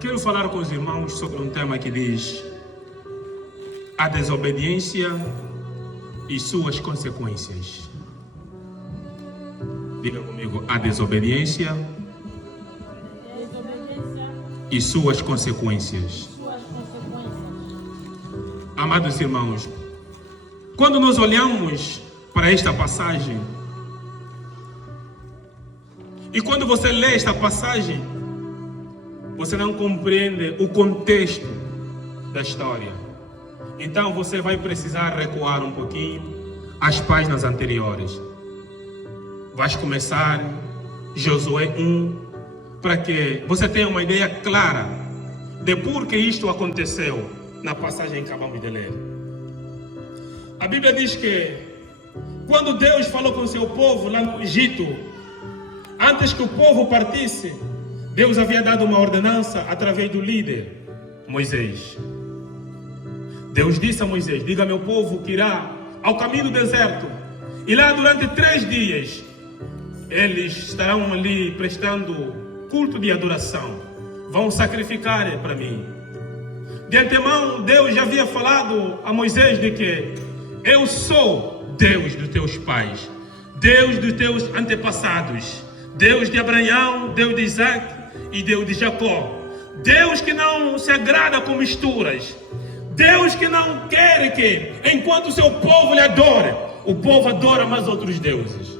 Quero falar com os irmãos sobre um tema que diz a desobediência e suas consequências. Diga comigo, a desobediência e suas consequências. Amados irmãos, quando nós olhamos para esta passagem, e quando você lê esta passagem, você não compreende o contexto da história. Então você vai precisar recuar um pouquinho às páginas anteriores. Vais começar Josué 1, para que você tenha uma ideia clara de por que isto aconteceu na passagem que acabamos de ler. A Bíblia diz que quando Deus falou com o seu povo lá no Egito, antes que o povo partisse, Deus havia dado uma ordenança através do líder Moisés. Deus disse a Moisés: diga ao meu povo que irá ao caminho do deserto, e lá durante 3 dias eles estarão ali prestando culto de adoração, vão sacrificar para mim. De antemão, Deus já havia falado a Moisés de que eu sou Deus dos teus pais, Deus dos teus antepassados, Deus de Abraão, Deus de Isaac e Deus de Jacó. Deus que não se agrada com misturas. Deus que não quer que, enquanto o seu povo lhe adore, o povo adora mais outros deuses.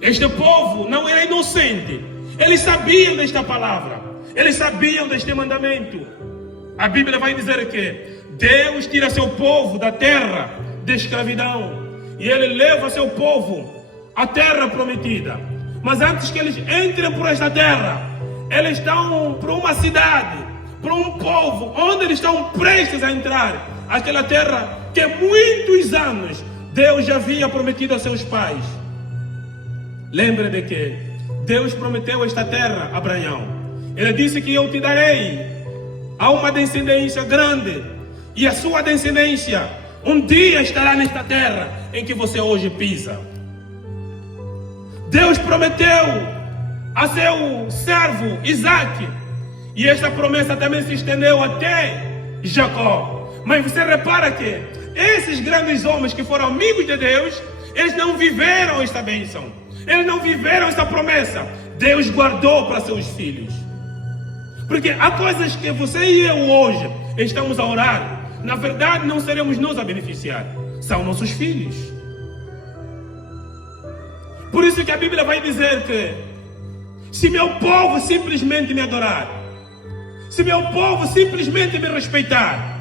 Este povo não era inocente. Eles sabiam desta palavra. Eles sabiam deste mandamento. A Bíblia vai dizer que Deus tira seu povo da terra de escravidão e Ele leva seu povo à terra prometida. Mas antes que eles entrem por esta terra, eles estão para uma cidade, para um povo, onde eles estão prestes a entrar. Aquela terra que há muitos anos Deus já havia prometido a seus pais. Lembra de que Deus prometeu esta terra a Abraão. Ele disse que eu te darei a uma descendência grande, e a sua descendência um dia estará nesta terra em que você hoje pisa. Deus prometeu a seu servo Isaac, e esta promessa também se estendeu até Jacó. Mas você repara que esses grandes homens que foram amigos de Deus, eles não viveram esta bênção, eles não viveram esta promessa. Deus guardou para seus filhos. Porque há coisas que você e eu hoje estamos a orar, na verdade não seremos nós a beneficiar, são nossos filhos. Por isso que a Bíblia vai dizer que se meu povo simplesmente me adorar, se meu povo simplesmente me respeitar,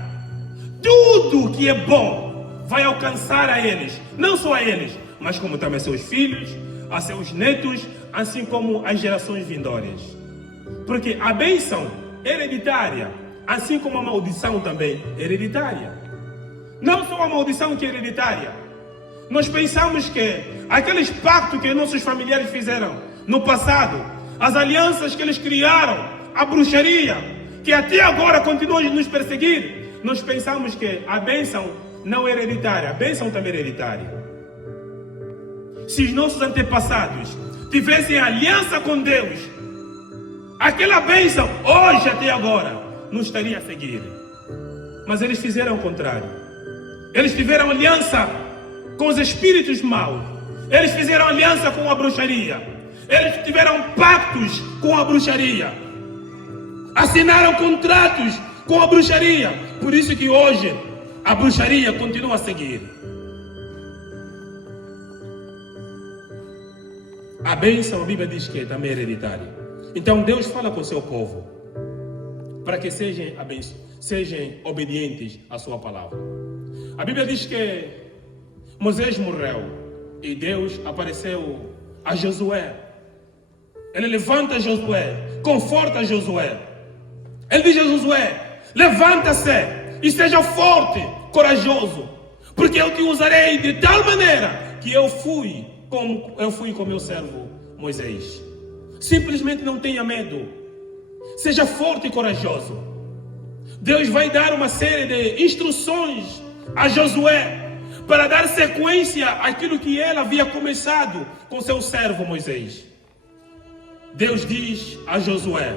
tudo que é bom vai alcançar a eles, não só a eles, mas como também a seus filhos, a seus netos, assim como as gerações vindouras. Porque a bênção é hereditária, assim como a maldição também é hereditária. Não só a maldição que é hereditária. Nós pensamos que aqueles pactos que nossos familiares fizeram no passado, as alianças que eles criaram, a bruxaria, que até agora continua a nos perseguir, nós pensamos que a bênção não é hereditária, a bênção também é hereditária. Se os nossos antepassados tivessem aliança com Deus, aquela bênção, hoje até agora, não estaria a seguir. Mas eles fizeram o contrário. Eles tiveram aliança com os espíritos maus. Eles fizeram aliança com a bruxaria. Eles tiveram pactos com a bruxaria. Assinaram contratos com a bruxaria. Por isso que hoje a bruxaria continua a seguir. A bênção, a Bíblia diz que também é hereditária. Então Deus fala com o seu povo para que sejam obedientes à sua palavra. A Bíblia diz que Moisés morreu e Deus apareceu a Josué. Ele levanta Josué, conforta Josué. Ele diz a Josué: levanta-se e seja forte, corajoso, porque eu te usarei de tal maneira que eu fui com meu servo Moisés. Simplesmente não tenha medo. Seja forte e corajoso. Deus vai dar uma série de instruções a Josué para dar sequência àquilo que ele havia começado com seu servo Moisés. Deus diz a Josué: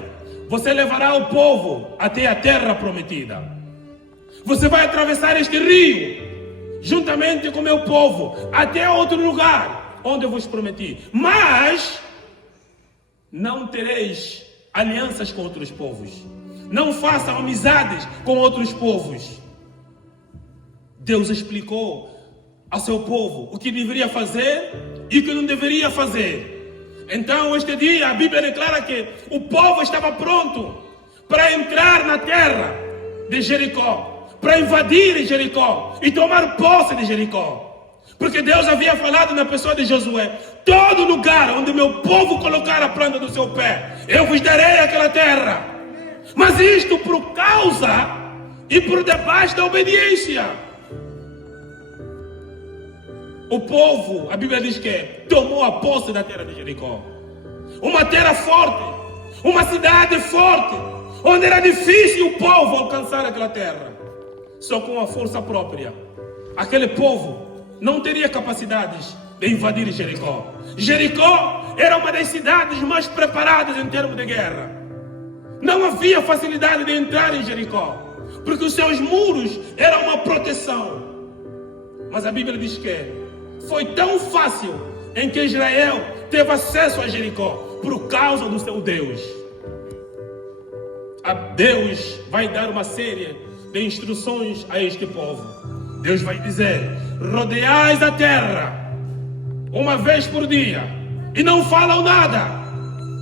você levará o povo até a terra prometida. Você vai atravessar este rio, juntamente com o meu povo, até outro lugar, onde eu vos prometi. Mas não tereis alianças com outros povos. Não façam amizades com outros povos. Deus explicou ao seu povo o que deveria fazer e o que não deveria fazer. Então, este dia, a Bíblia declara que o povo estava pronto para entrar na terra de Jericó, para invadir Jericó e tomar posse de Jericó. Porque Deus havia falado na pessoa de Josué: todo lugar onde meu povo colocar a planta do seu pé, eu vos darei aquela terra. Mas isto por causa e por debaixo da obediência. O povo, a Bíblia diz que tomou a posse da terra de Jericó. Uma terra forte, uma cidade forte, onde era difícil o povo alcançar aquela terra. Só com a força própria. Aquele povo não teria capacidades de invadir Jericó. Jericó era uma das cidades mais preparadas em termos de guerra. Não havia facilidade de entrar em Jericó, porque os seus muros eram uma proteção. Mas a Bíblia diz que foi tão fácil em que Israel teve acesso a Jericó por causa do seu Deus. Deus vai dar uma série de instruções a este povo. Deus vai dizer: rodeais a terra uma vez por dia e não falam nada,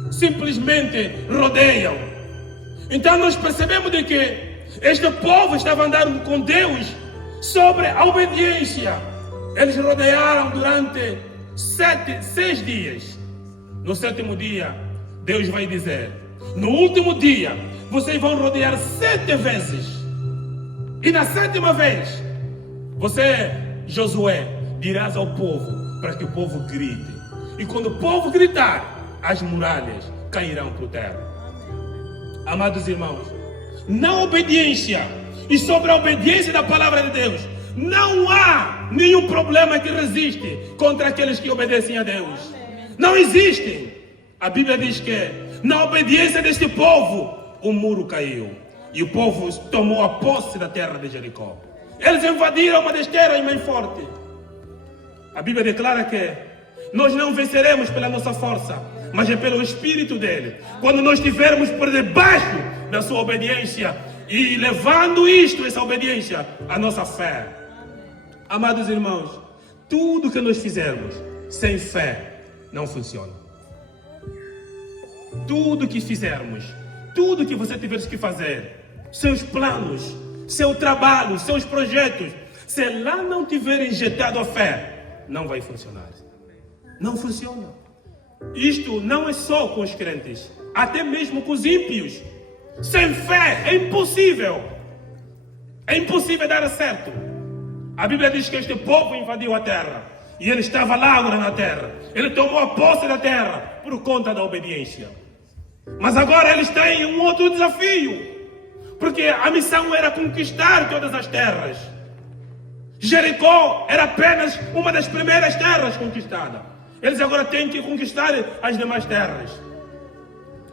simplesmente rodeiam. Então nós percebemos de que este povo estava andando com Deus sobre a obediência. Eles rodearam durante 6 dias. No 7º dia, Deus vai dizer: no último dia, vocês vão rodear 7 vezes. E na 7ª vez, você, Josué, dirás ao povo para que o povo grite. E quando o povo gritar, as muralhas cairão por terra. Amados irmãos, na obediência e sobre a obediência da palavra de Deus, não há nenhum problema que resiste contra aqueles que obedecem a Deus. Não existe. A Bíblia diz que na obediência deste povo, o muro caiu. E o povo tomou a posse da terra de Jericó. Eles invadiram uma das terras mais fortes. A Bíblia declara que nós não venceremos pela nossa força, mas é pelo Espírito dele. Quando nós estivermos por debaixo da sua obediência e levando essa obediência, à nossa fé. Amados irmãos, tudo que nós fizermos sem fé não funciona. Tudo que fizermos, tudo que você tiver que fazer, seus planos, seu trabalho, seus projetos, se lá não tiver injetado a fé, não vai funcionar. Não funciona. Isto não é só com os crentes, até mesmo com os ímpios. Sem fé é impossível. É impossível dar certo. A Bíblia diz que este povo invadiu a terra. E ele estava lá agora na terra. Ele tomou a posse da terra por conta da obediência. Mas agora eles têm um outro desafio. Porque a missão era conquistar todas as terras. Jericó era apenas uma das primeiras terras conquistadas. Eles agora têm que conquistar as demais terras.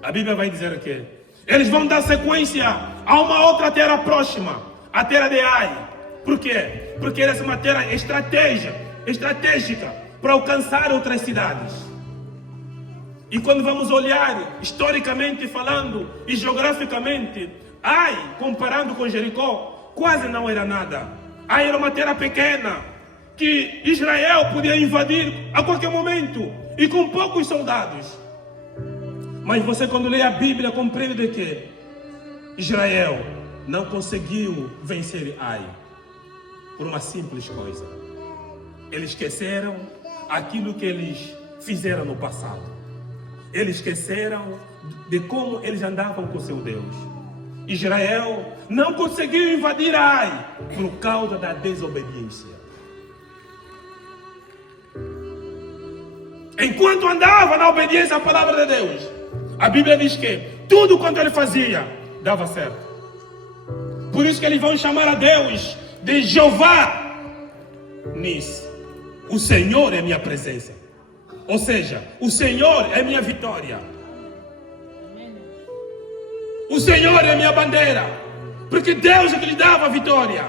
A Bíblia vai dizer que eles vão dar sequência a uma outra terra próxima, a terra de Ai. Por quê? Porque essa é uma terra estratégica para alcançar outras cidades. E quando vamos olhar historicamente falando e geograficamente, Ai, comparando com Jericó, quase não era nada. Ai era uma terra pequena que Israel podia invadir a qualquer momento e com poucos soldados. Mas você, quando lê a Bíblia, compreende de que Israel não conseguiu vencer Ai por uma simples coisa. Eles esqueceram aquilo que eles fizeram no passado. Eles esqueceram de como eles andavam com seu Deus. Israel não conseguiu invadir Ai por causa da desobediência. Enquanto andava na obediência à palavra de Deus, a Bíblia diz que tudo quanto ele fazia dava certo. Por isso que eles vão chamar a Deus de Jeová Nis. O Senhor é minha presença. Ou seja, o Senhor é minha vitória. O Senhor é a minha bandeira, porque Deus é que lhes dava a vitória.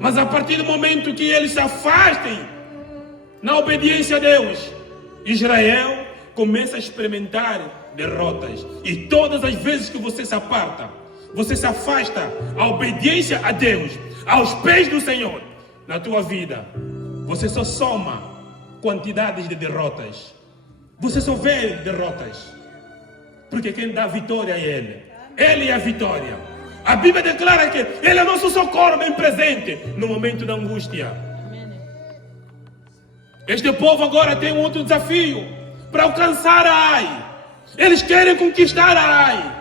Mas a partir do momento que eles se afastem na obediência a Deus, Israel começa a experimentar derrotas. E todas as vezes que você se aparta, você se afasta a obediência a Deus, aos pés do Senhor, na tua vida, você só soma quantidades de derrotas. Você só vê derrotas. Porque quem dá a vitória é Ele. Ele é a vitória. A Bíblia declara que Ele é nosso socorro bem presente no momento da angústia. Este povo agora tem um outro desafio para alcançar a Ai. Eles querem conquistar a Ai.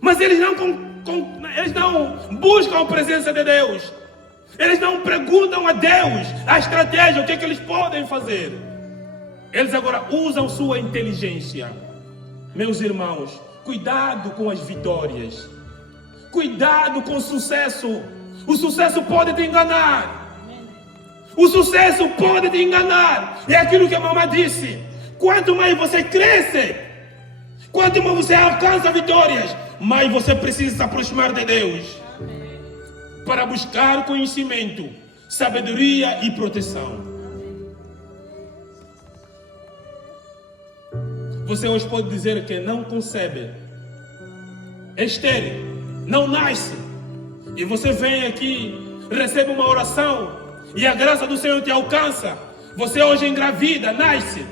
Mas eles não buscam a presença de Deus. Eles não perguntam a Deus a estratégia, o que é que eles podem fazer. Eles agora usam sua inteligência. Meus irmãos, cuidado com as vitórias. Cuidado com o sucesso. O sucesso pode te enganar. O sucesso pode te enganar. É aquilo que a mamãe disse. Quanto mais você cresce, quanto mais você alcança vitórias, mais você precisa se aproximar de Deus. Para buscar conhecimento, sabedoria e proteção. Você hoje pode dizer que não concebe, é estéril, não nasce. E você vem aqui, recebe uma oração e a graça do Senhor te alcança. Você hoje engravida, nasce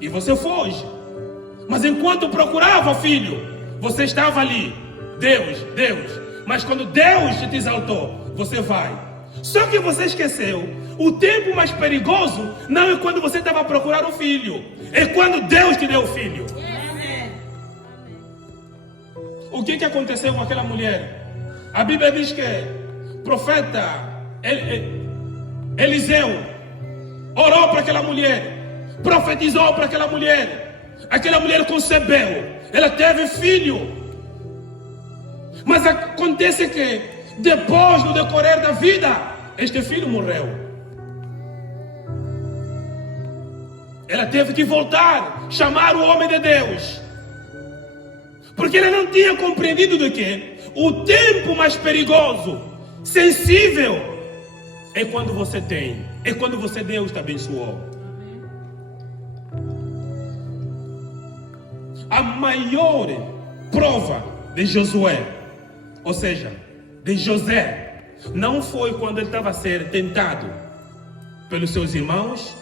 e você foge. Mas enquanto procurava filho, você estava ali. Deus. Mas quando Deus te exaltou, você vai. Só que você esqueceu. O tempo mais perigoso não é quando você estava a procurar o filho. É quando Deus te deu o filho. O que aconteceu com aquela mulher? A Bíblia diz que o profeta Eliseu orou para aquela mulher. Profetizou para aquela mulher. Aquela mulher concebeu. Ela teve filho. Mas acontece que depois, no decorrer da vida, este filho morreu. Ela teve que voltar, chamar o homem de Deus. Porque ela não tinha compreendido do que o tempo mais perigoso, sensível, é quando você tem. É quando você Deus te abençoou. A maior prova de Josué, ou seja, de José, não foi quando ele estava a ser tentado pelos seus irmãos,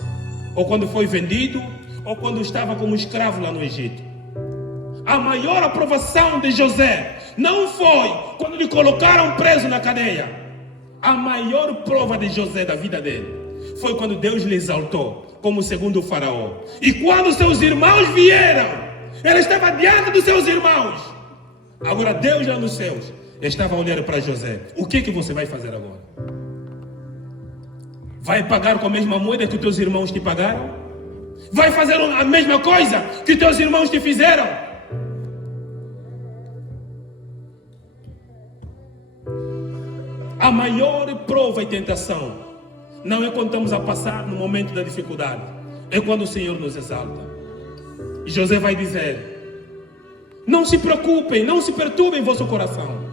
ou quando foi vendido, ou quando estava como escravo lá no Egito. A maior aprovação de José não foi quando lhe colocaram preso na cadeia. A maior prova de José da vida dele foi quando Deus lhe exaltou como segundo o faraó. E quando seus irmãos vieram, ele estava diante dos seus irmãos. Agora Deus lá nos céus estava olhando para José. O que você vai fazer agora? Vai pagar com a mesma moeda que os teus irmãos te pagaram? Vai fazer a mesma coisa que teus irmãos te fizeram? A maior prova e tentação não é quando estamos a passar no momento da dificuldade, é quando o Senhor nos exalta. E José vai dizer: não se preocupem, não se perturbem em vosso coração.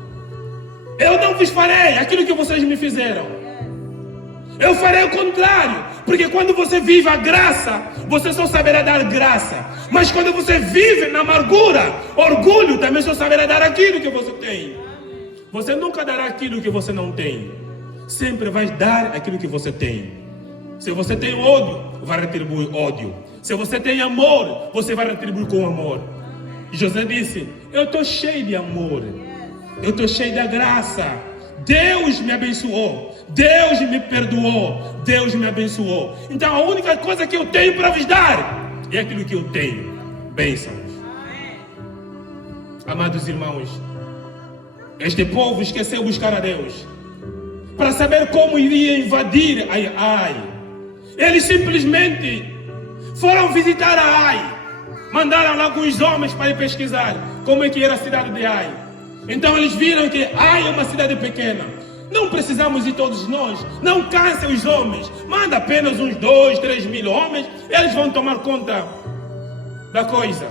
Eu não vos farei aquilo que vocês me fizeram. Eu farei o contrário. Porque quando você vive a graça, você só saberá dar graça. Mas quando você vive na amargura, orgulho, também só saberá dar aquilo que você tem. Você nunca dará aquilo que você não tem. Sempre vai dar aquilo que você tem. Se você tem ódio, vai retribuir ódio. Se você tem amor, você vai retribuir com amor. E José disse: eu estou cheio de amor. Eu estou cheio da graça. Deus me abençoou. Deus me perdoou. Deus me abençoou. Então a única coisa que eu tenho para vos dar é aquilo que eu tenho. Bênçãos. Amados irmãos, este povo esqueceu buscar a Deus para saber como iria invadir Ai. Eles simplesmente foram visitar a Ai. Mandaram lá alguns homens para ir pesquisar como é que era a cidade de Ai. Então eles viram que Ai é uma cidade pequena. Não precisamos de todos nós. Não cansem os homens. Manda apenas uns 2, 3 mil homens. Eles vão tomar conta da coisa.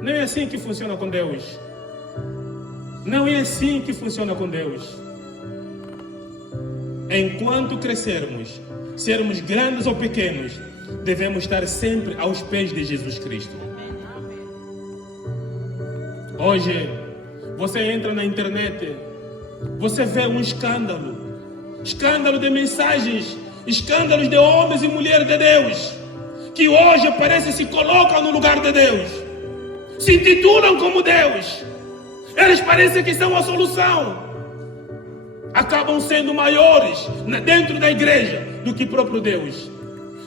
Não é assim que funciona com Deus. Não é assim que funciona com Deus. Enquanto crescermos, sermos grandes ou pequenos, devemos estar sempre aos pés de Jesus Cristo. Hoje, você entra na internet, você vê um escândalo de mensagens, escândalos de homens e mulheres de Deus, que hoje parece se colocam no lugar de Deus, se intitulam como Deus, eles parecem que são a solução, acabam sendo maiores dentro da igreja do que próprio Deus,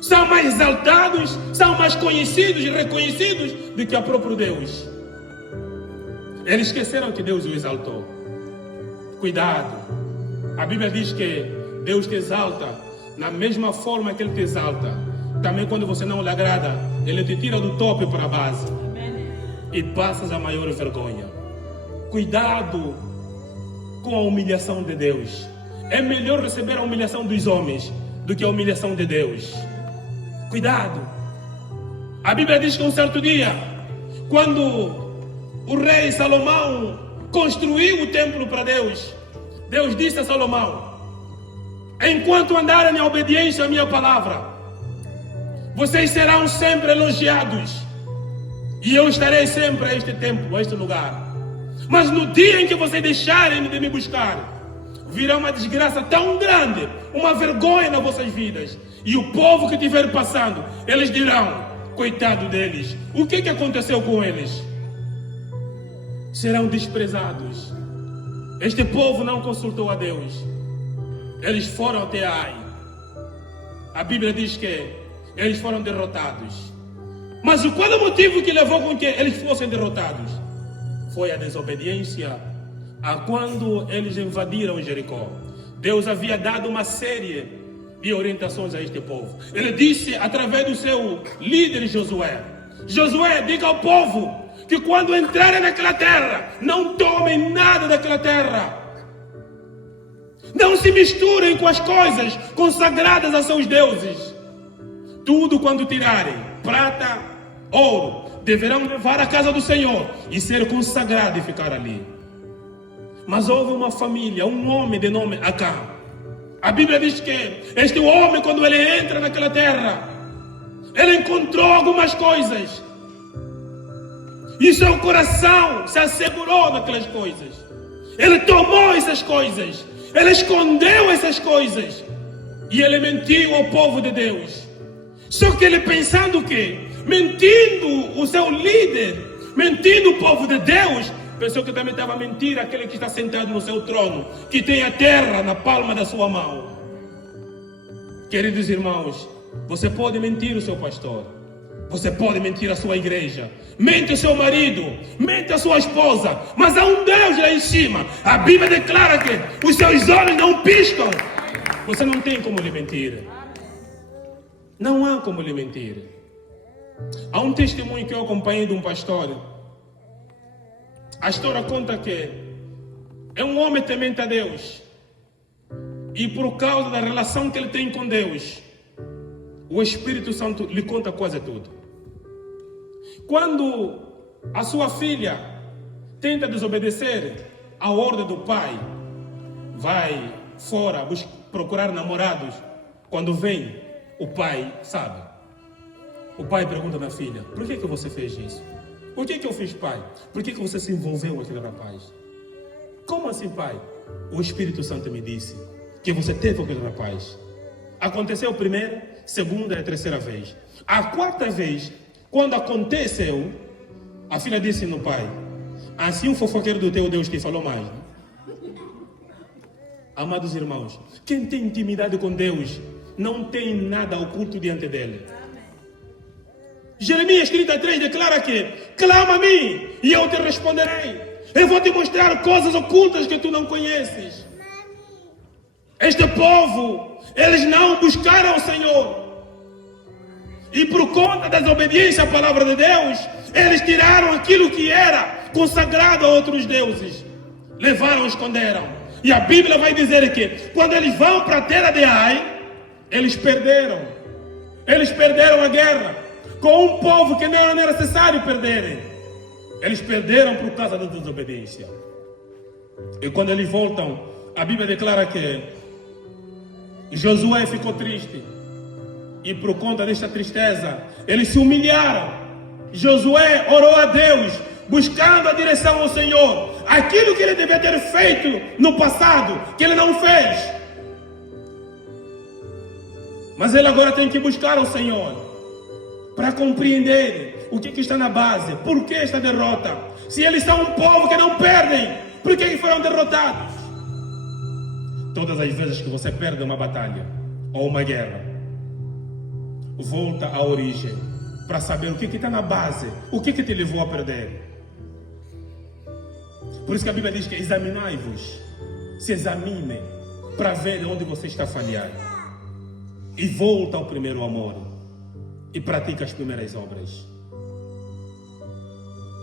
são mais exaltados, são mais conhecidos e reconhecidos do que o próprio Deus. Eles esqueceram que Deus o exaltou. Cuidado, a Bíblia diz que Deus te exalta na mesma forma que Ele te exalta. Também quando você não lhe agrada, Ele te tira do topo para a base e passas a maior vergonha. Cuidado com a humilhação de Deus. É melhor receber a humilhação dos homens do que a humilhação de Deus. Cuidado. A Bíblia diz que um certo dia, quando o rei Salomão construiu o templo para Deus, Deus disse a Salomão: enquanto andarem em obediência à minha palavra, vocês serão sempre elogiados, e eu estarei sempre a este templo, a este lugar. Mas no dia em que vocês deixarem de me buscar, virá uma desgraça tão grande, uma vergonha nas vossas vidas, e o povo que estiver passando, eles dirão: coitado deles, o que aconteceu com eles? Serão desprezados. Este povo não consultou a Deus, eles foram até Ai. A Bíblia diz que eles foram derrotados. Mas qual é o motivo que levou com que eles fossem derrotados? Foi a desobediência a quando eles invadiram Jericó. Deus havia dado uma série de orientações a este povo. Ele disse através do seu líder Josué: Josué, diga ao povo que quando entrarem naquela terra, não tomem nada daquela terra. Não se misturem com as coisas consagradas a seus deuses. Tudo quando tirarem, prata, ouro, deverão levar à casa do Senhor e ser consagrado e ficar ali. Mas houve uma família, um homem de nome Acã. A Bíblia diz que este homem, quando ele entra naquela terra, ele encontrou algumas coisas. E seu coração se assegurou naquelas coisas. Ele tomou essas coisas. Ele escondeu essas coisas. E ele mentiu ao povo de Deus. Só que ele pensando que, mentindo o seu líder, mentindo o povo de Deus, pensou que também estava mentindo aquele que está sentado no seu trono, que tem a terra na palma da sua mão. Queridos irmãos, você pode mentir o seu pastor, você pode mentir a sua igreja, mente o seu marido, mente a sua esposa, mas há um Deus lá em cima. A Bíblia declara que os seus olhos não piscam. Você não tem como lhe mentir. Não há como lhe mentir. Há um testemunho que eu acompanhei de um pastor. A história conta que é um homem temente a Deus, e por causa da relação que ele tem com Deus, o Espírito Santo lhe conta quase tudo. Quando a sua filha tenta desobedecer à ordem do pai, vai fora procurar namorados, quando vem, o pai sabe. O pai pergunta na filha: por que você fez isso? Por que eu fiz, pai? Por que você se envolveu com aquele rapaz? Como assim, pai? O Espírito Santo me disse que você teve com aquele rapaz. Aconteceu a primeira, segunda e a terceira vez. A quarta vez, quando aconteceu, a filha disse no pai: assim o fofoqueiro do teu Deus que falou mais, né? Amados irmãos, quem tem intimidade com Deus não tem nada oculto diante dele. Jeremias 33 declara que: clama a mim e eu te responderei. Eu vou te mostrar coisas ocultas que tu não conheces. Este povo, eles não buscaram o Senhor. E por conta da desobediência à palavra de Deus, eles tiraram aquilo que era consagrado a outros deuses. Levaram, esconderam. E a Bíblia vai dizer que quando eles vão para a terra de Ai, eles perderam. Eles perderam a guerra com um povo que não era necessário perderem. Eles perderam por causa da desobediência. E quando eles voltam, a Bíblia declara que Josué ficou triste. E por conta desta tristeza, eles se humilharam. Josué orou a Deus, buscando a direção ao Senhor. Aquilo que ele devia ter feito no passado, que ele não fez. Mas ele agora tem que buscar ao Senhor para compreender o que está na base. Por que esta derrota? Se eles são um povo que não perdem, por que foram derrotados? Todas as vezes que você perde uma batalha ou uma guerra, volta à origem para saber o que está na base, o que te levou a perder. Por isso que a Bíblia diz que examinai-vos, se examinem para ver onde você está falhando. E volta ao primeiro amor e pratica as primeiras obras.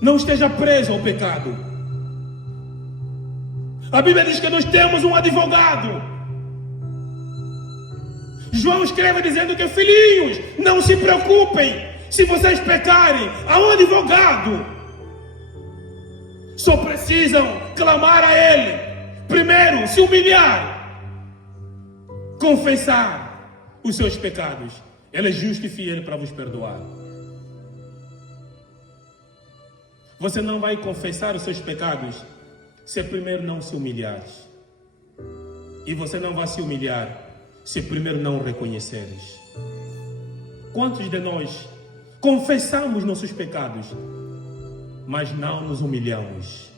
Não esteja preso ao pecado. A Bíblia diz que nós temos um advogado. João escreve dizendo que, filhinhos, não se preocupem se vocês pecarem. Há um advogado. Só precisam clamar a Ele. Primeiro, se humilhar, confessar os seus pecados. Ele é justo e fiel para vos perdoar. Você não vai confessar os seus pecados se primeiro não se humilhares. E você não vai se humilhar se primeiro não o reconheceres. Quantos de nós confessamos nossos pecados, mas não nos humilhamos?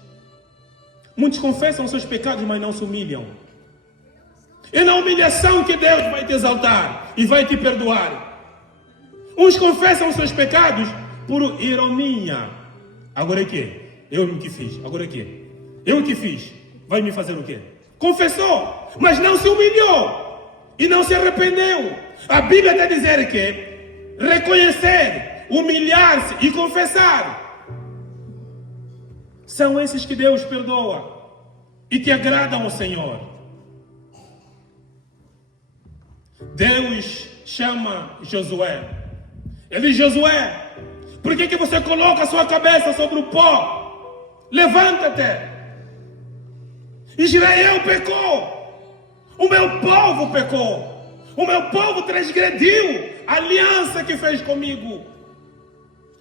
Muitos confessam seus pecados, mas não se humilham. É na humilhação que Deus vai te exaltar e vai te perdoar. Uns confessam seus pecados por ironia. Agora é que? Eu que fiz. Agora é que? Eu que fiz. Vai me fazer o quê? Confessou, mas não se humilhou e não se arrependeu. A Bíblia está dizendo que reconhecer, humilhar-se e confessar são esses que Deus perdoa e que agradam ao Senhor. Deus chama Josué. Ele diz: Josué, por que você coloca a sua cabeça sobre o pó? Levanta-te. Israel pecou. O meu povo pecou. O meu povo transgrediu a aliança que fez comigo.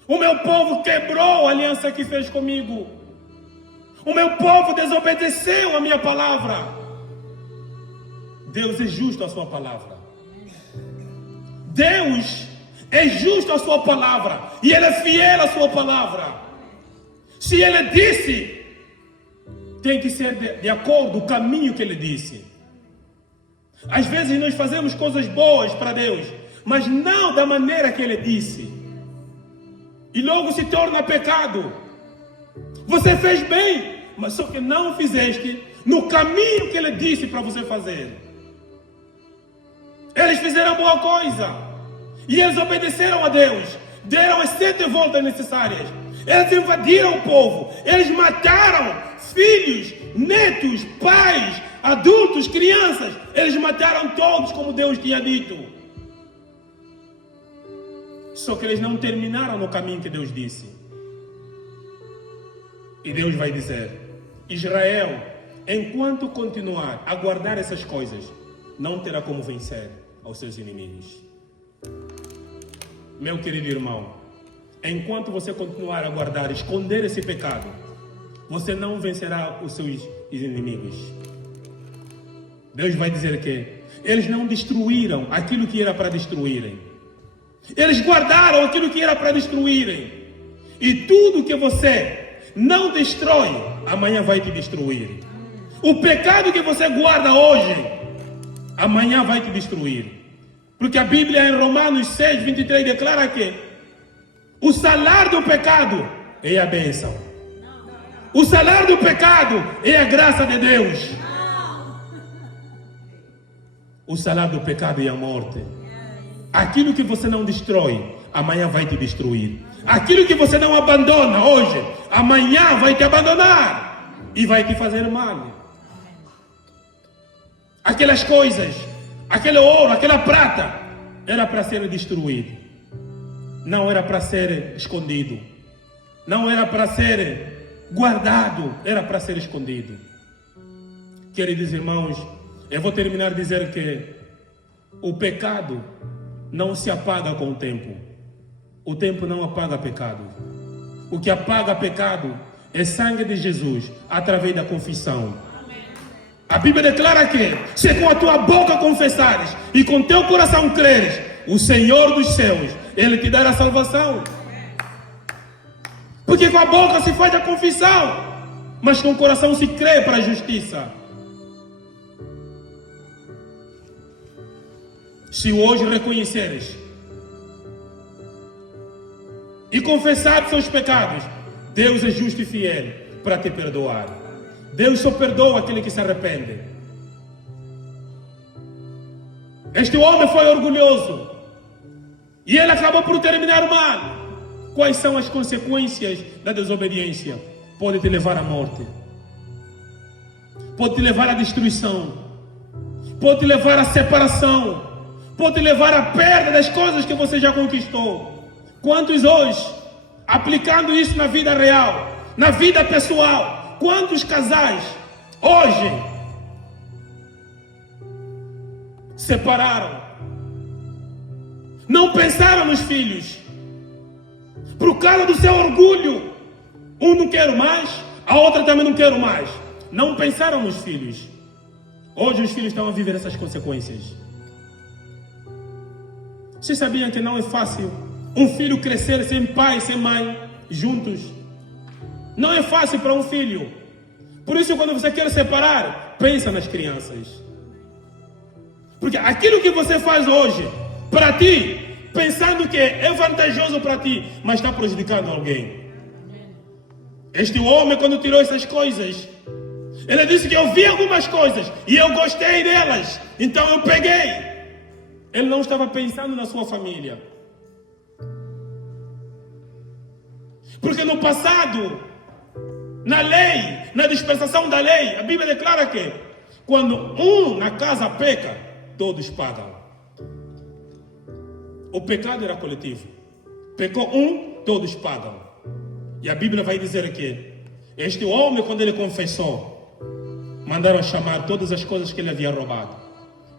O meu povo quebrou a aliança que fez comigo. O meu povo desobedeceu a minha palavra. Deus é justo à sua palavra. Deus é justo à sua palavra. E Ele é fiel à sua palavra. Se Ele disse, tem que ser de acordo com o caminho que Ele disse. Às vezes nós fazemos coisas boas para Deus, mas não da maneira que Ele disse. E logo se torna pecado. Você fez bem, mas só que não fizeste no caminho que Ele disse para você fazer. Eles fizeram boa coisa. E eles obedeceram a Deus. Deram as 7 voltas necessárias. Eles invadiram o povo. Eles mataram filhos, netos, pais, adultos, crianças. Eles mataram todos como Deus tinha dito. Só que eles não terminaram no caminho que Deus disse. E Deus vai dizer: Israel, enquanto continuar a guardar essas coisas, não terá como vencer aos seus inimigos. Meu querido irmão, enquanto você continuar a guardar, esconder esse pecado, você não vencerá os seus inimigos. Deus vai dizer que eles não destruíram aquilo que era para destruírem. Eles guardaram aquilo que era para destruírem. E tudo que você não destrói, amanhã vai te destruir. O pecado que você guarda hoje, amanhã vai te destruir. Porque a Bíblia em Romanos 6, 23 declara que o salário do pecado é a bênção. O salário do pecado é a graça de Deus. O salário do pecado é a morte. Aquilo que você não destrói, amanhã vai te destruir. Aquilo que você não abandona hoje, amanhã vai te abandonar e vai te fazer mal. Aquelas coisas, aquele ouro, aquela prata, era para ser destruído. Não era para ser escondido. não era para ser guardado, era para ser escondido. Queridos irmãos, eu vou terminar de dizer que o pecado não se apaga com o tempo. O tempo não apaga pecado. O que apaga pecado é sangue de Jesus através da confissão. A Bíblia declara que se com a tua boca confessares e com teu coração creres, o Senhor dos céus, Ele te dará salvação. Porque com a boca se faz a confissão, mas com o coração se crê para a justiça. Se hoje reconheceres e confessares seus pecados, Deus é justo e fiel para te perdoar. Deus só perdoa aquele que se arrepende. Este homem foi orgulhoso e ele acabou por terminar mal. Quais são as consequências da desobediência? Pode te levar à morte, pode te levar à destruição, pode te levar à separação, pode te levar à perda das coisas que você já conquistou. Quantos hoje, aplicando isso na vida real, na vida pessoal, quantos casais hoje separaram, não pensaram nos filhos, por causa do seu orgulho? Um não quer mais, a outra também não quer mais. Não pensaram nos filhos. Hoje os filhos estão a viver essas consequências. Vocês sabiam que não é fácil um filho crescer sem pai, sem mãe, juntos? Não é fácil para um filho. Por isso, quando você quer separar, pensa nas crianças. Porque aquilo que você faz hoje, para ti, pensando que é vantajoso para ti, mas está prejudicando alguém. Este homem, quando tirou essas coisas, ele disse que eu vi algumas coisas e eu gostei delas, então eu peguei. Ele não estava pensando na sua família. Porque no passado, na lei, na dispensação da lei, a Bíblia declara que quando um na casa peca, todos pagam. O pecado era coletivo. Pecou um, todos pagam. E a Bíblia vai dizer que este homem, quando ele confessou, mandaram chamar todas as coisas que ele havia roubado.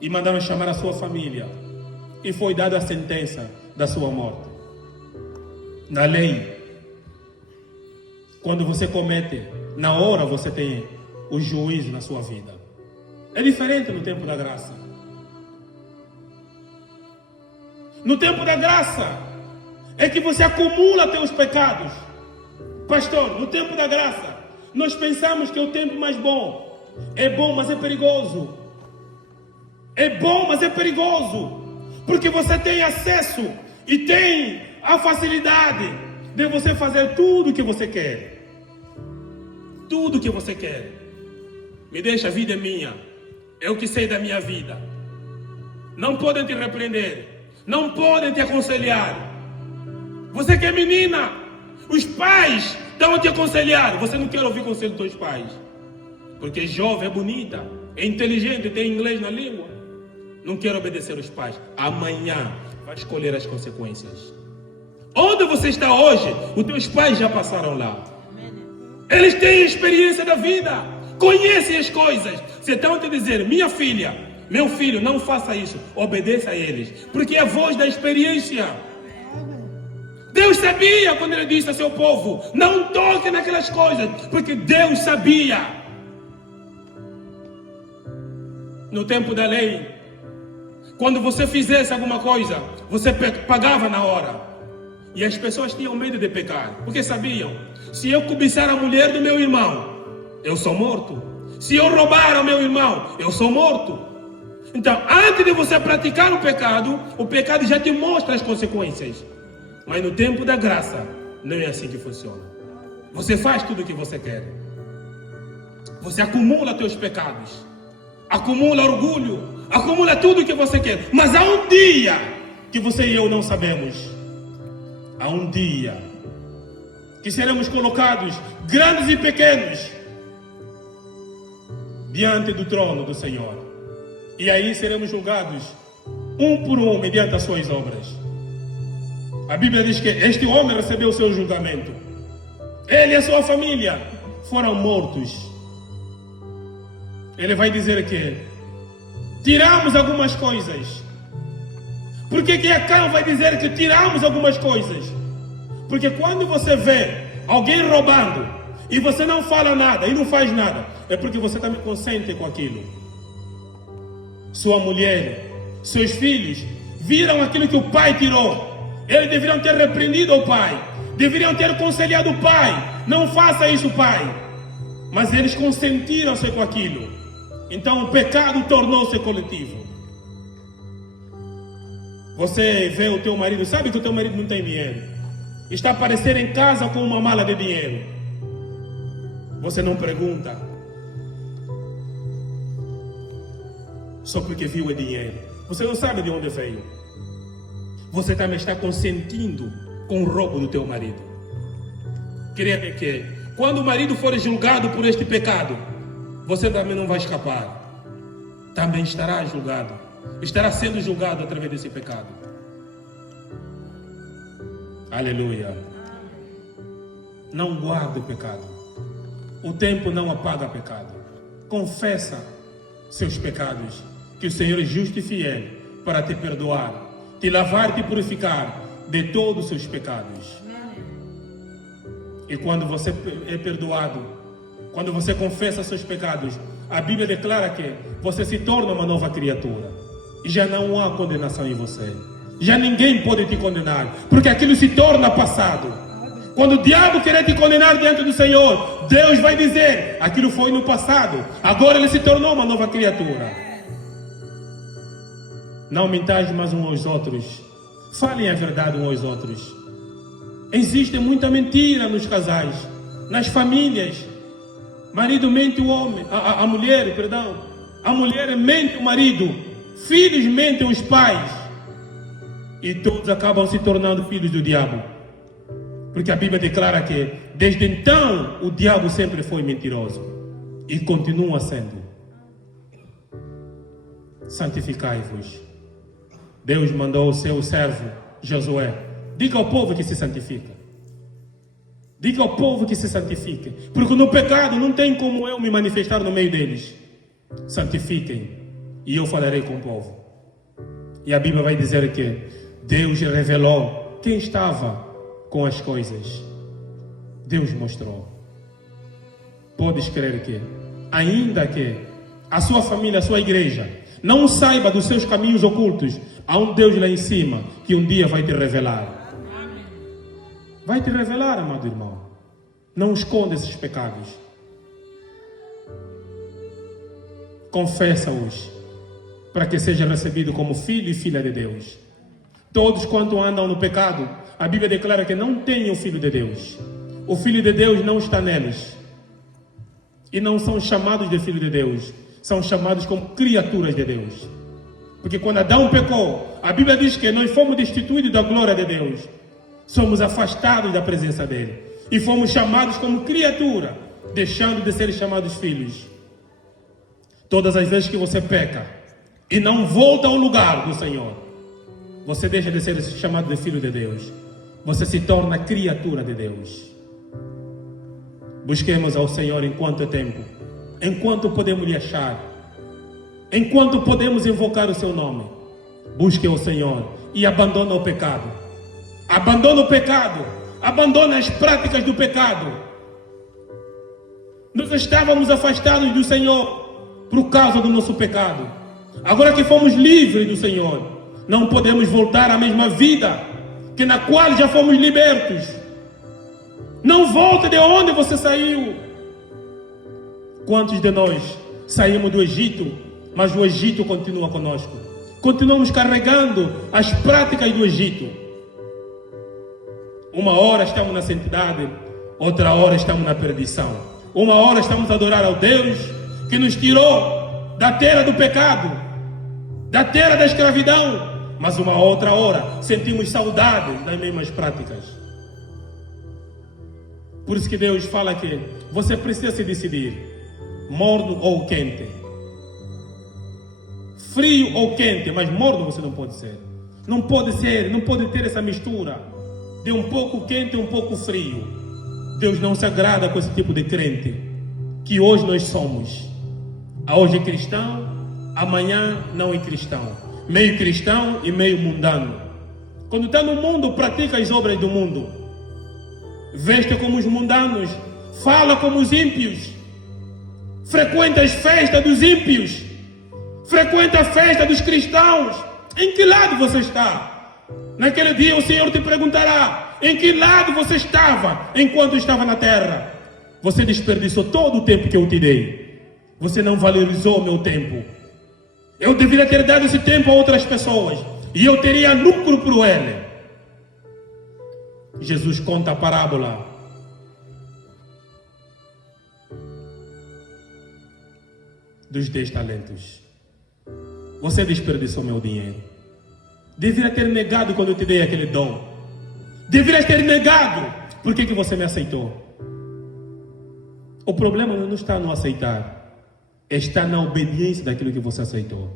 E mandaram chamar a sua família. E foi dada a sentença da sua morte. Na lei, quando você comete, na hora você tem o juízo na sua vida. É diferente no tempo da graça. No tempo da graça, é que você acumula teus pecados. Pastor, no tempo da graça, nós pensamos que é o tempo mais bom. É bom, mas é perigoso. É bom, mas é perigoso. Porque você tem acesso e tem a facilidade de você fazer tudo o que você quer. Tudo o que você quer. Me deixa, a vida é minha. Eu que sei da minha vida. Não podem te repreender. Não podem te aconselhar. Você que é menina, os pais estão a te aconselhar. Você não quer ouvir o conselho dos teus pais. Porque jovem é bonita, é inteligente, tem inglês na língua. Não quer obedecer os pais. Amanhã vai escolher as consequências. Onde você está hoje, os teus pais já passaram lá. Eles têm experiência da vida, conhecem as coisas. Você está a te dizer, minha filha, meu filho, não faça isso, obedeça a eles, porque é a voz da experiência. Deus sabia quando Ele disse a seu povo, não toque naquelas coisas, porque Deus sabia. No tempo da lei, quando você fizesse alguma coisa, você pagava na hora. E as pessoas tinham medo de pecar, porque sabiam, se eu cobiçar a mulher do meu irmão, eu sou morto. Se eu roubar ao meu irmão, eu sou morto. Então, antes de você praticar o pecado já te mostra as consequências. Mas no tempo da graça, não é assim que funciona. Você faz tudo o que você quer. Você acumula teus pecados. Acumula orgulho. Acumula tudo o que você quer. Mas há um dia que você e eu não sabemos. Há um dia que seremos colocados, grandes e pequenos, diante do trono do Senhor. E aí seremos julgados, um por um, mediante as suas obras. A Bíblia diz que este homem recebeu o seu julgamento. ele e a sua família foram mortos. Ele vai dizer que tiramos algumas coisas. Por que Acã vai dizer que tiramos algumas coisas? Porque quando você vê alguém roubando e você não fala nada e não faz nada, é porque você também consente com aquilo. Sua mulher, seus filhos viram aquilo que o pai tirou. Eles deveriam ter repreendido o pai, deveriam ter aconselhado o pai: não faça isso, pai. Mas eles consentiram-se com aquilo. Então o pecado tornou-se coletivo. Você vê o teu marido, sabe que o teu marido não tem dinheiro, está a aparecer em casa com uma mala de dinheiro. Você não pergunta, só porque viu o dinheiro. Você não sabe de onde veio. Você também está consentindo com o roubo do teu marido. Queria ver que quando o marido for julgado por este pecado, você também não vai escapar. Também estará julgado. Estará sendo julgado através desse pecado. Aleluia. Não guarde o pecado. O tempo não apaga o pecado. Confessa seus pecados, que o Senhor é justo e fiel para te perdoar, te lavar e te purificar de todos os seus pecados. E quando você é perdoado, quando você confessa seus pecados, a Bíblia declara que você se torna uma nova criatura. E já não há condenação em você. Já ninguém pode te condenar, porque aquilo se torna passado. Quando o diabo querer te condenar diante do Senhor, Deus vai dizer: aquilo foi no passado, agora ele se tornou uma nova criatura. Não mentais mais uns aos outros. Falem a verdade uns aos outros. Existe muita mentira nos casais, nas famílias. Marido mente o homem, a mulher, perdão. A mulher mente o marido. Filhos mentem os pais. E todos acabam se tornando filhos do diabo. Porque a Bíblia declara que desde então o diabo sempre foi mentiroso. E continua sendo. Santificai-vos. Deus mandou o seu servo Josué: diga ao povo que se santifica. Diga ao povo que se santifique. Porque no pecado não tem como eu me manifestar no meio deles. Santifiquem e eu falarei com o povo. E a Bíblia vai dizer que Deus revelou quem estava com as coisas. Deus mostrou. Podes crer que, ainda que a sua família, a sua igreja não saiba dos seus caminhos ocultos, há um Deus lá em cima que um dia vai te revelar. Vai te revelar, amado irmão. Não esconda esses pecados. Confessa-os, para que seja recebido como filho e filha de Deus. Todos quanto andam no pecado, a Bíblia declara que não tem o Filho de Deus. O Filho de Deus não está neles. E não são chamados de Filho de Deus. São chamados como criaturas de Deus. Porque quando Adão pecou, a Bíblia diz que nós fomos destituídos da glória de Deus. Somos afastados da presença dele. E fomos chamados como criatura, deixando de ser chamados filhos. Todas as vezes que você peca e não volta ao lugar do Senhor, você deixa de ser chamado de filho de Deus. Você se torna criatura de Deus. Busquemos ao Senhor enquanto é tempo, enquanto podemos lhe achar, enquanto podemos invocar o seu nome. Busque ao Senhor e abandona o pecado. Abandona o pecado. Abandona as práticas do pecado. Nós estávamos afastados do Senhor por causa do nosso pecado. Agora que fomos livres do Senhor, não podemos voltar à mesma vida que na qual já fomos libertos. Não volte de onde você saiu. Quantos de nós saímos do Egito, mas o Egito continua conosco? Continuamos carregando as práticas do Egito. Uma hora estamos na santidade, outra hora estamos na perdição. Uma hora estamos a adorar ao Deus que nos tirou da terra do pecado, da terra da escravidão, mas uma outra hora sentimos saudade das mesmas práticas. Por isso que Deus fala que você precisa se decidir, morno ou quente, frio ou quente, mas morno você não pode ser. Não pode ser, não pode ter essa mistura de um pouco quente e um pouco frio. Deus não se agrada com esse tipo de crente que hoje nós somos. Hoje é cristão, amanhã não é cristão. Meio cristão e meio mundano. Quando está no mundo, pratica as obras do mundo. Veste como os mundanos, fala como os ímpios, frequenta as festas dos ímpios, frequenta a festa dos cristãos. Em que lado você está? Naquele dia o Senhor te perguntará: em que lado você estava enquanto estava na terra? Você desperdiçou todo o tempo que eu te dei. Você não valorizou o meu tempo. Eu deveria ter dado esse tempo a outras pessoas e eu teria lucro para ele. Jesus conta a parábola dos 10 talentos. Você desperdiçou meu dinheiro. Deveria ter negado quando eu te dei aquele dom. Deveria ter negado. Por que você me aceitou? O problema não está no aceitar, está na obediência daquilo que você aceitou.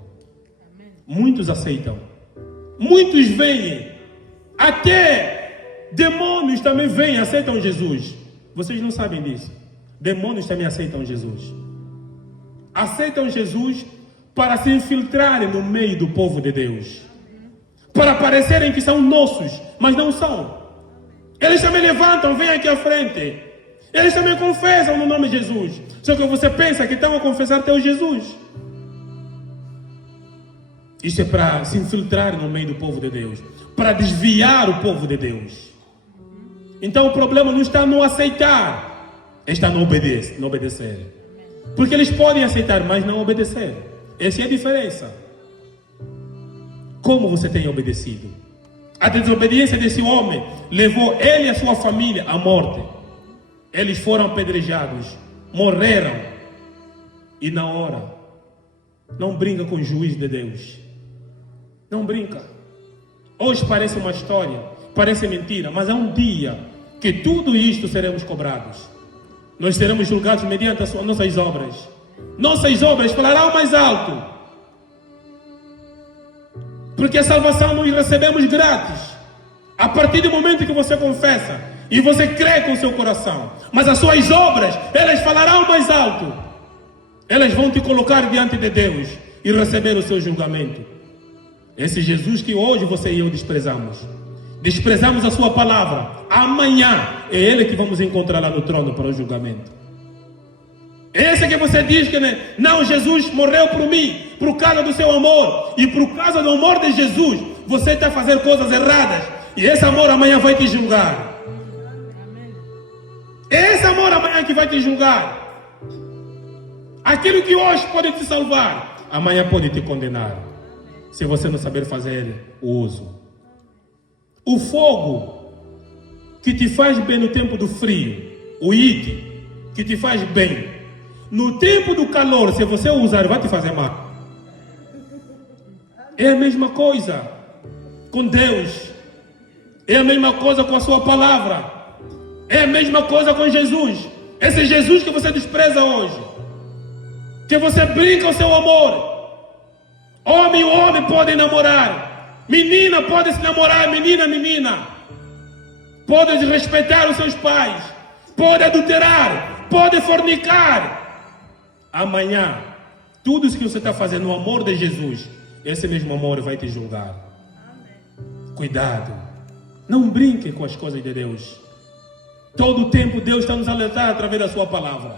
Muitos aceitam, muitos vêm, até demônios também vêm, aceitam Jesus. Vocês não sabem disso. Demônios também aceitam Jesus. Aceitam Jesus para se infiltrarem no meio do povo de Deus, para parecerem que são nossos, mas não são. Eles também levantam, vêm aqui à frente. Eles também confessam no nome de Jesus. Só que você pensa que estão a confessar teu Jesus. Isso é para se infiltrar no meio do povo de Deus, para desviar o povo de Deus. Então o problema não está no aceitar, está no obedecer. Porque eles podem aceitar, mas não obedecer. Essa é a diferença. Como você tem obedecido? A desobediência desse homem levou ele e a sua família à morte. Eles foram apedrejados, morreram. E na hora, não brinca com o juiz de Deus. Não brinca. Hoje parece uma história, parece mentira, mas há um dia que tudo isto seremos cobrados. Nós seremos julgados mediante as nossas obras. Nossas obras falarão mais alto. Porque a salvação nós recebemos grátis. A partir do momento que você confessa e você crê com o seu coração. Mas as suas obras, elas falarão mais alto. Elas vão te colocar diante de Deus e receber o seu julgamento. Esse Jesus que hoje você e eu desprezamos. Desprezamos a sua palavra. Amanhã é Ele que vamos encontrar lá no trono para o julgamento. Esse que você diz que não, Jesus morreu por mim, por causa do seu amor. E por causa do amor de Jesus, você está fazendo coisas erradas. E esse amor amanhã vai te julgar. Esse amor amanhã que vai te julgar. Aquilo que hoje pode te salvar, amanhã pode te condenar. Se você não saber fazer o uso. O fogo que te faz bem no tempo do frio, o it que te faz bem, no tempo do calor, se você usar, vai te fazer mal. É a mesma coisa com Deus. É a mesma coisa com a sua palavra. É a mesma coisa com Jesus. Esse Jesus que você despreza hoje, que você brinca o seu amor. Homem e homem podem namorar. Menina pode se namorar, menina. Pode desrespeitar os seus pais. Pode adulterar. Pode fornicar. Amanhã, tudo isso que você está fazendo no amor de Jesus, esse mesmo amor vai te julgar. Cuidado. Não brinque com as coisas de Deus. Todo o tempo Deus está nos alertar através da sua palavra.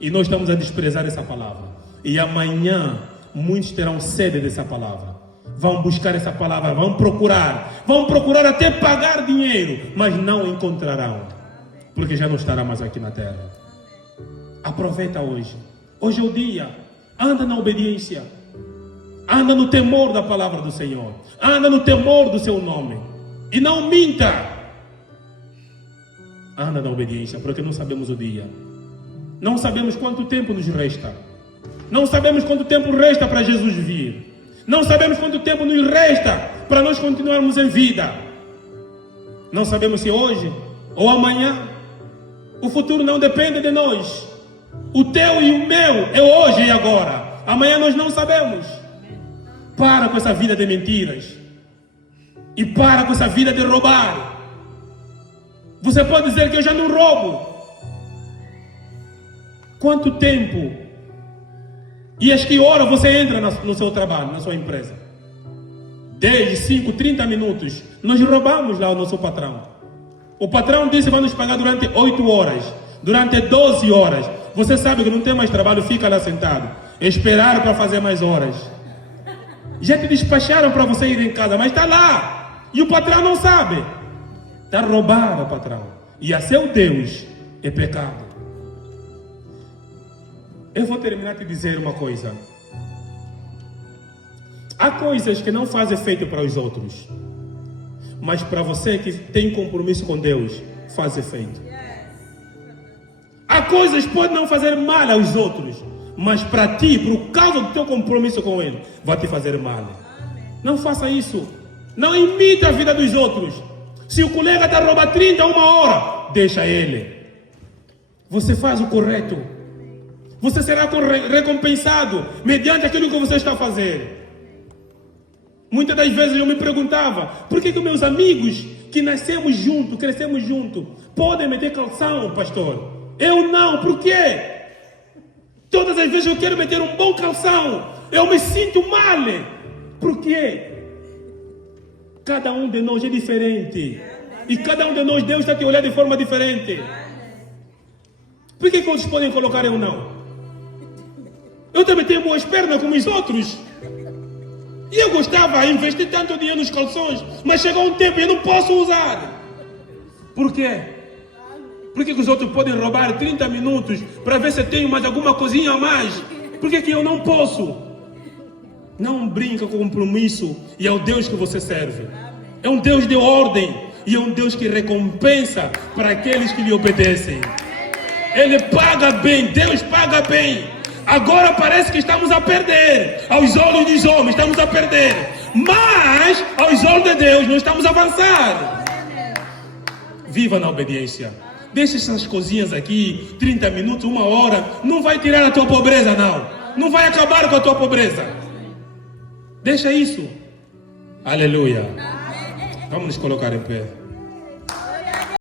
E nós estamos a desprezar essa palavra. E amanhã, muitos terão sede dessa palavra. Vão buscar essa palavra, vão procurar até pagar dinheiro, mas não encontrarão, porque já não estará mais aqui na terra. Aproveita hoje. Hoje é o dia. Anda na obediência. Anda no temor da palavra do Senhor. Anda no temor do seu nome. E não minta. Anda na obediência, porque não sabemos o dia. Não sabemos quanto tempo nos resta. Não sabemos quanto tempo resta para Jesus vir. Não sabemos quanto tempo nos resta para nós continuarmos em vida. Não sabemos se hoje ou amanhã. O futuro não depende de nós. O teu e o meu é hoje e agora. Amanhã nós não sabemos. Para com essa vida de mentiras. E para com essa vida de roubar. Você pode dizer que eu já não roubo. Quanto tempo? E às que horas você entra no seu trabalho, na sua empresa? 10, 5, 30 minutos. Nós roubamos lá o nosso patrão. O patrão disse que vai nos pagar durante 8 horas, durante 12 horas. Você sabe que não tem mais trabalho, fica lá sentado. Esperaram para fazer mais horas. Já te despacharam para você ir em casa, mas está lá. E o patrão não sabe. Está roubado o patrão. E a seu Deus é pecado. Eu vou terminar de dizer uma coisa. Há coisas que não fazem efeito para os outros, mas para você que tem compromisso com Deus, faz efeito. Há coisas que podem não fazer mal aos outros, mas para ti, por causa do teu compromisso com Ele, vai te fazer mal. Não faça isso. Não imita a vida dos outros. Se o colega está roubando 30 uma hora, deixa ele. Você faz o correto. Você será recompensado mediante aquilo que você está fazendo. Muitas das vezes eu me perguntava, por que meus amigos que nascemos juntos, crescemos juntos, podem meter calção, pastor? Eu não, por quê? Todas as vezes eu quero meter um bom calção, eu me sinto mal. Por quê? Cada um de nós é diferente. E cada um de nós, Deus está te olhando de forma diferente. Por que outros podem colocar eu não? Eu também tenho boas pernas como os outros. E eu gostava de investir tanto dinheiro nos calções, mas chegou um tempo e eu não posso usar. Por quê? Por que os outros podem roubar 30 minutos para ver se tenho mais alguma coisinha a mais? Por que eu não posso? Não brinca com o compromisso e é o Deus que você serve. É um Deus de ordem e é um Deus que recompensa para aqueles que lhe obedecem. Ele paga bem, Deus paga bem. Agora parece que estamos a perder. Aos olhos dos homens estamos a perder. Mas aos olhos de Deus nós estamos a avançar. Viva na obediência. Deixa essas coisinhas aqui, 30 minutos, 1 hora. Não vai tirar a tua pobreza, não. Não vai acabar com a tua pobreza. Deixa isso. Aleluia. Vamos nos colocar em pé.